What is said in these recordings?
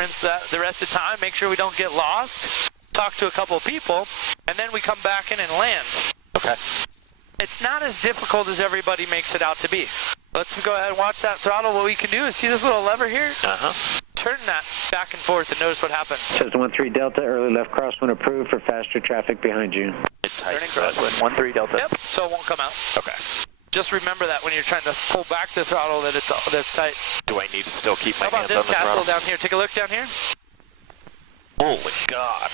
instruments the rest of the time, make sure we don't get lost, talk to a couple of people, and then we come back in and land. Okay. It's not as difficult as everybody makes it out to be. Let's go ahead and watch that throttle. What we can do is see this little lever here? Turn that back and forth and notice what happens. Cessna 13 Delta, early left crosswind approved for faster traffic behind you. Turning crosswind 13 Delta. Yep, so it won't come out. Okay. Just remember that when you're trying to pull back the throttle that that's tight. Do I need to still keep my hands on the throttle? How about this castle down here? Take a look down here. Holy God.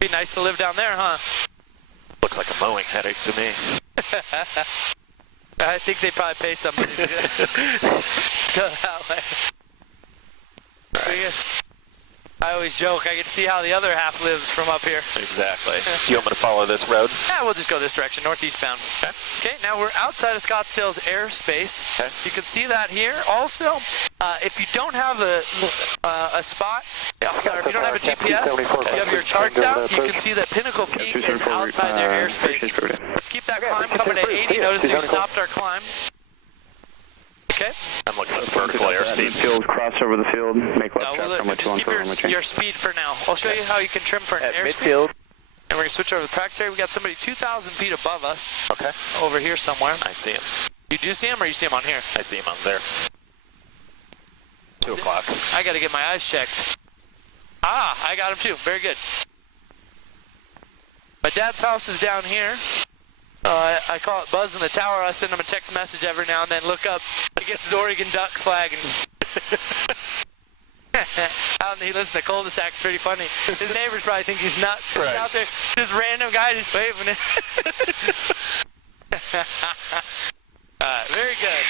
Be nice to live down there, huh? Looks like a mowing headache to me. I think they probably pay somebody to do that. Go that way. Right. I always joke, I can see how the other half lives from up here. Exactly. Do you want me to follow this road? Yeah, we'll just go this direction, northeast bound. Okay. Okay, now we're outside of Scottsdale's airspace. Okay. You can see that here. Also, if you don't have a spot, or if you don't have a GPS, you have your charts out, you can see that Pinnacle Peak is outside their airspace. Let's keep that climb coming at 80. Notice we stopped our climb. Okay. I'm looking at the vertical airspeed. Field, cross over the field, make left no, turn, just keep your speed for now. I'll show you how you can trim for an airspeed. And we're going to switch over to the practice area. We got somebody 2,000 feet above us. Okay. Over here somewhere. I see him. You do see him or you see him on here? I see him on there. 2 o'clock. I got to get my eyes checked. Ah, I got him too. Very good. My dad's house is down here. I call it Buzz in the Tower. I send him a text message every now and then. Look up. He gets his Oregon Ducks flag. And he lives in the cul-de-sac. It's pretty funny. His neighbors probably think he's nuts. Right. He's out there, this random guy just waving it. Very good.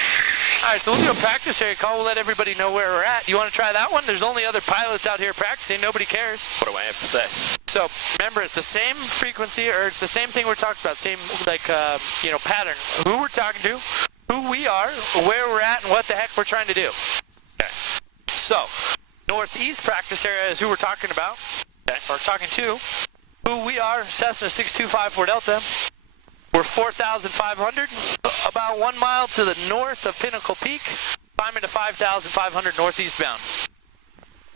All right, so we'll do a practice area call. We'll let everybody know where we're at. You want to try that one? There's only other pilots out here practicing. Nobody cares. What do I have to say? So remember, it's the same frequency, or it's the same thing we're talking about, same pattern. Who we're talking to, who we are, where we're at, and what the heck we're trying to do. Okay. So northeast practice area is who we're talking about, or talking to. Who we are, Cessna 6254 Delta. We're 4,500, about 1 mile to the north of Pinnacle Peak, climbing to 5,500 northeast bound.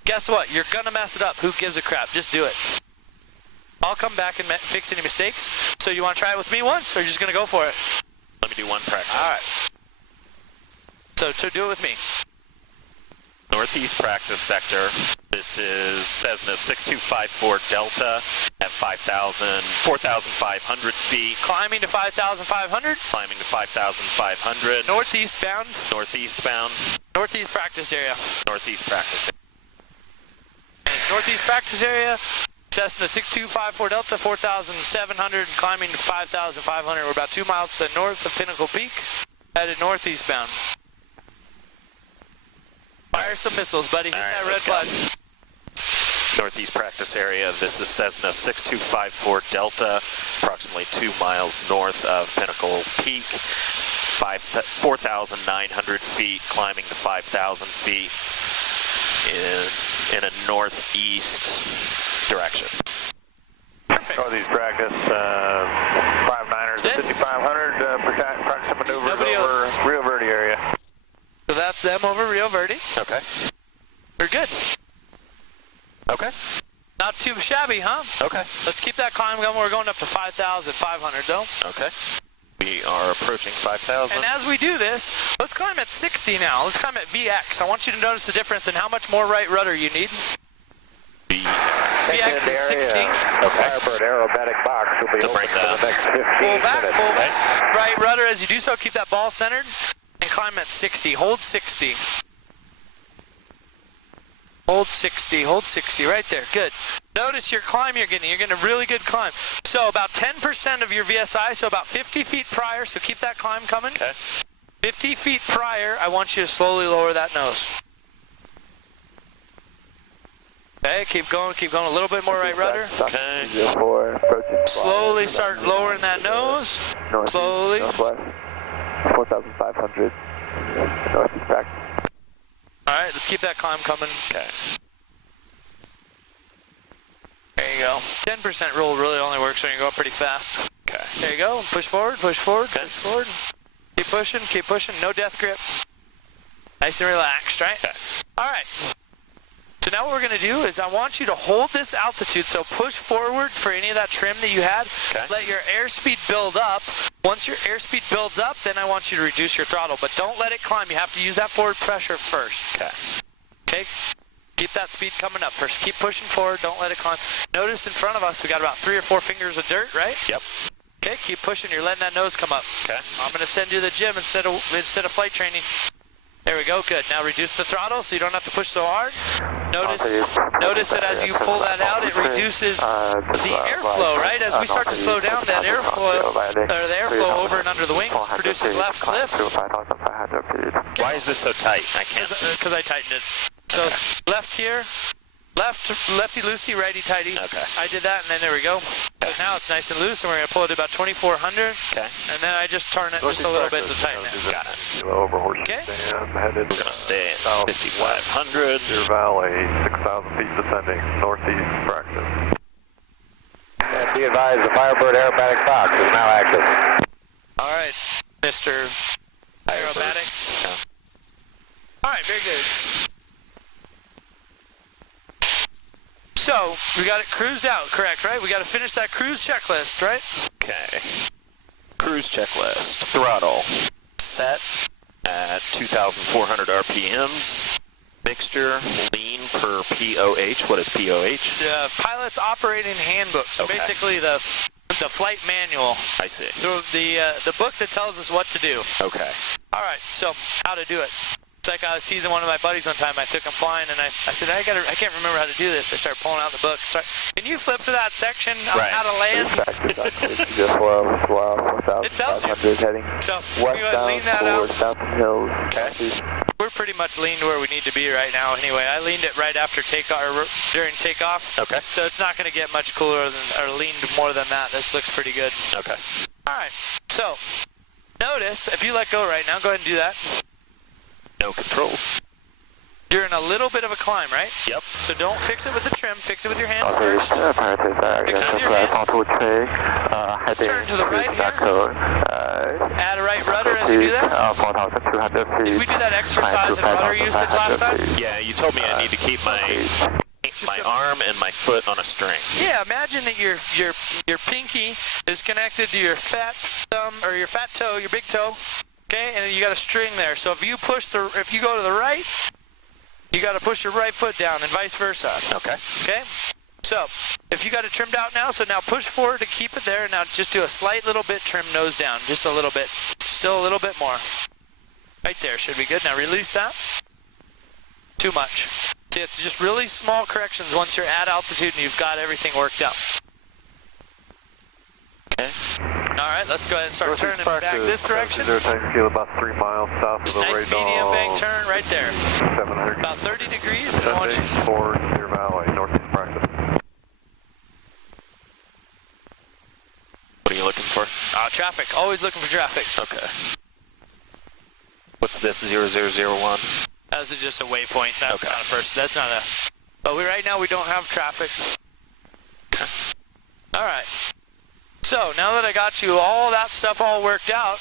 Guess what? You're gonna mess it up. Who gives a crap? Just do it. I'll come back and fix any mistakes. So you want to try it with me once, or you're just gonna go for it? Let me do one practice. All right. So do it with me. Northeast practice sector. This is Cessna 6254 Delta at 4,500 feet. Climbing to 5,500. Climbing to 5,500. Northeast bound. Northeast bound. Northeast practice area. Northeast practice area. Northeast practice area. Cessna 6254 Delta, 4,700, climbing to 5,500. We're about 2 miles to the north of Pinnacle Peak, headed northeast bound. Fire some missiles, buddy. Hit that red flag. Northeast practice area. This is Cessna 6254 Delta, approximately 2 miles north of Pinnacle Peak, 4,900 feet, climbing to 5,000 feet in a northeast direction. Perfect. Northeast practice, 5-9ers at 5,500, practice maneuver over Rio Verde area. So that's them over Rio Verde. Okay. We're good. Okay. Not too shabby, huh? Okay. Let's keep that climb going. We're going up to 5,500 though. Okay. We are approaching 5,000. And as we do this, let's climb at 60 now. Let's climb at VX. I want you to notice the difference in how much more right rudder you need. VX is 60. Okay. Firebird aerobatic box will be open for the next 15 pull back, minutes. pull back. Right rudder as you do so. Keep that ball centered and climb at 60. Hold 60. Hold 60. Hold 60 right there. Good. Notice your climb you're getting. You're getting a really good climb. So about 10% of your VSI, so about 50 feet prior. So keep that climb coming. Okay. 50 feet prior, I want you to slowly lower that nose. Okay, keep going a little bit more right rudder. Okay. Slowly start lowering that nose. Slowly. Northwest, 4,500, northeast back. Alright, let's keep that climb coming. Okay. There you go. 10% rule really only works when you go up pretty fast. Okay. There you go. Push forward, push forward, Okay. push forward. Keep pushing, no death grip. Nice and relaxed, right? Okay. All right. So now what we're going to do is I want you to hold this altitude, so push forward for any of that trim that you had. Okay. Let your airspeed build up. Once your airspeed builds up, then I want you to reduce your throttle, but don't let it climb. You have to use that forward pressure first. Okay. Okay? Keep that speed coming up first. Keep pushing forward. Don't let it climb. Notice in front of us, we got about 3 or 4 fingers of dirt, right? Yep. Okay, keep pushing. You're letting that nose come up. Okay. I'm going to send you to the gym instead of flight training. There we go. Good. Now reduce the throttle so you don't have to push so hard. Notice that as you pull that out, it reduces the airflow, right? As we start to slow down, that airflow, or the airflow over and under the wings produces left lift. Why is this so tight? I can't. Because I tightened it. So left here, lefty loosey, righty tighty. Okay. I did that, and then there we go. So now it's nice and loose, and we're going to pull it to about 2400. Okay. And then I just turn it just a little bit to tighten it. Got it. Okay. We're going to stay at 5500. Deer Valley, 6,000 feet descending, northeast fraction. And be advised, the Firebird aerobatic box is now active. All right, Mr. Aerobatics. Yeah. All right, very good. So, we got it cruised out, correct, right? We got to finish that cruise checklist, right? Okay. Cruise checklist. Throttle. Set at 2,400 RPMs. Mixture. Lean per POH. What is POH? The pilot's operating handbook. So Okay. basically the flight manual. I see. The book that tells us what to do. Okay. All right, so how to do it. It's like I was teasing one of my buddies one time. I took him flying, and I said, I can't remember how to do this. I started pulling out the book. Can you flip to that section on Right. how to land? It tells you. Heading So we lean that out. south hills. Okay. We're pretty much leaned where we need to be right now. Anyway, I leaned it right after takeoff, or during takeoff. Okay. So it's not going to get much cooler or leaned more than that. This looks pretty good. Okay. All right. So notice if you let go right now, go ahead and do that. No controls. You're in a little bit of a climb, right? Yep. So don't fix it with the trim. Fix it with your hand first. Turn Turn to the right here. Add a right rudder as you do that. Did we do that exercise in rudder usage last time? Yeah, you told me I need to keep my arm and my foot on a string. Yeah, imagine that your pinky is connected to your fat thumb or your fat toe, your big toe. Okay, and you got a string there. So if you go to the right, you got to push your right foot down, and vice versa. Okay. Okay. So if you got it trimmed out now, so now push forward to keep it there. And now just do a slight little bit trim nose down, just a little bit, still a little bit more. Right there should be good. Now release that. Too much. See, it's just really small corrections once you're at altitude and you've got everything worked out. Okay. All right, let's go ahead and start turning back this direction. About 3 miles south of the Nice radar. medium bank turn right there. 700 About 30 degrees. And I want you, descending towards Deer Valley, northeast fraction. What are you looking for? traffic. Always looking for traffic. Okay. What's this, 0001? That's just a waypoint. That's Okay. not a person. That's not a... But right now we don't have traffic. All right. So now that I got you all that stuff all worked out,